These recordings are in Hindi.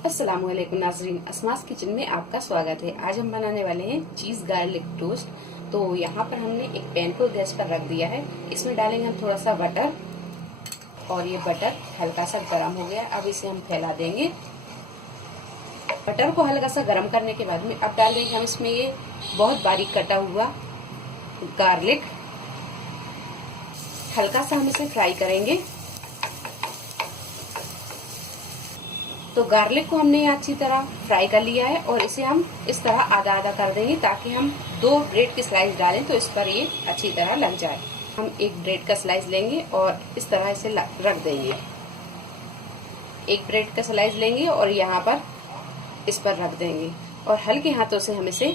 अस्सलामुअलैकुम नाज़रीन, अस्मास किचन में आपका स्वागत है। आज हम बनाने वाले हैं चीज गार्लिक टोस्ट। तो यहाँ पर हमने एक पैन को गैस पर रख दिया है। इसमें डालेंगे हम थोड़ा सा बटर और ये बटर हल्का सा गर्म हो गया। अब इसे हम फैला देंगे। बटर को हल्का सा गर्म करने के बाद में अब डाल देंगे हम इसमें ये बहुत बारीक कटा हुआ गार्लिक। हल्का सा हम इसे फ्राई करेंगे। तो गार्लिक को हमने अच्छी तरह फ्राई कर लिया है और इसे हम इस तरह आधा आधा कर देंगे ताकि हम 2 ब्रेड की स्लाइस डालें तो इस पर ये अच्छी तरह लग जाए। हम एक ब्रेड का स्लाइस लेंगे और इस तरह इसे रख देंगे। एक ब्रेड का स्लाइस लेंगे और यहाँ पर इस पर रख देंगे और हल्के हाथों से हम इसे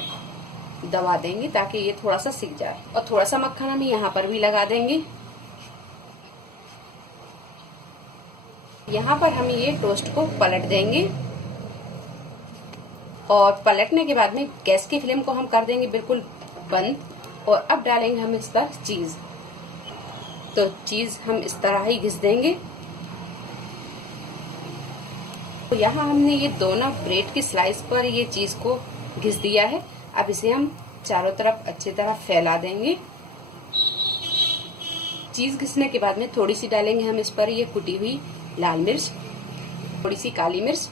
दबा देंगे ताकि ये थोड़ा सा सिक जाए। और थोड़ा सा मक्खन हम यहाँ पर भी लगा देंगे। यहाँ पर हम ये टोस्ट को पलट देंगे और पलटने के बाद में गैस की फ्लेम को हम कर देंगे बिल्कुल बंद। और अब डालेंगे हम इस पर चीज। तो चीज हम इस तरह ही घिस देंगे। तो यहाँ हमने ये दोनों ब्रेड की स्लाइस पर ये चीज को घिस दिया है। अब इसे हम चारों तरफ अच्छी तरह फैला देंगे। चीज घिसने के बाद में थोड़ी सी डालेंगे हम इस पर ये कुटी हुई लाल मिर्च, थोड़ी सी काली मिर्च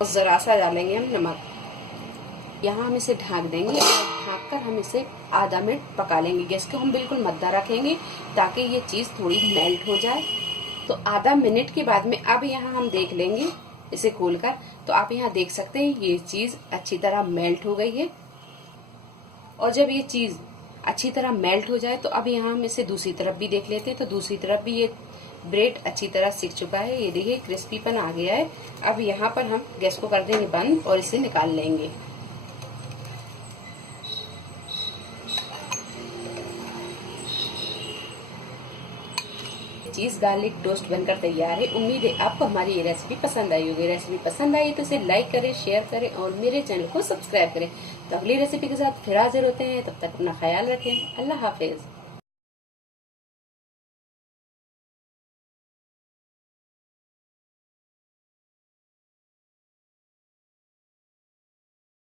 और जरा सा डालेंगे हम नमक। यहाँ हम इसे ढक देंगे और ढक कर हम इसे आधा मिनट पका लेंगे। गैस को हम बिल्कुल मद्दा रखेंगे ताकि ये चीज थोड़ी मेल्ट हो जाए। तो आधा मिनट के बाद में अब यहाँ हम देख लेंगे इसे खोलकर। तो आप यहाँ देख सकते हैं ये चीज अच्छी तरह मेल्ट हो गई है। और जब ये चीज अच्छी तरह मेल्ट हो जाए तो अब यहाँ हम इसे दूसरी तरफ भी देख लेते हैं। तो दूसरी तरफ भी ये ब्रेड अच्छी तरह सिक चुका है। ये देखिए क्रिस्पीपन आ गया है। अब यहाँ पर हम गैस को कर देंगे बंद और इसे निकाल लेंगे। चीज गार्लिक टोस्ट बनकर तैयार है। उम्मीद है आपको हमारी ये रेसिपी पसंद आई होगी। रेसिपी पसंद आई तो इसे लाइक करें, शेयर करें और मेरे चैनल को सब्सक्राइब करें। तो अगली रेसिपी के साथ फिर हाजिर होते हैं। तब तक अपना ख्याल रखें। अल्लाह हाफिज।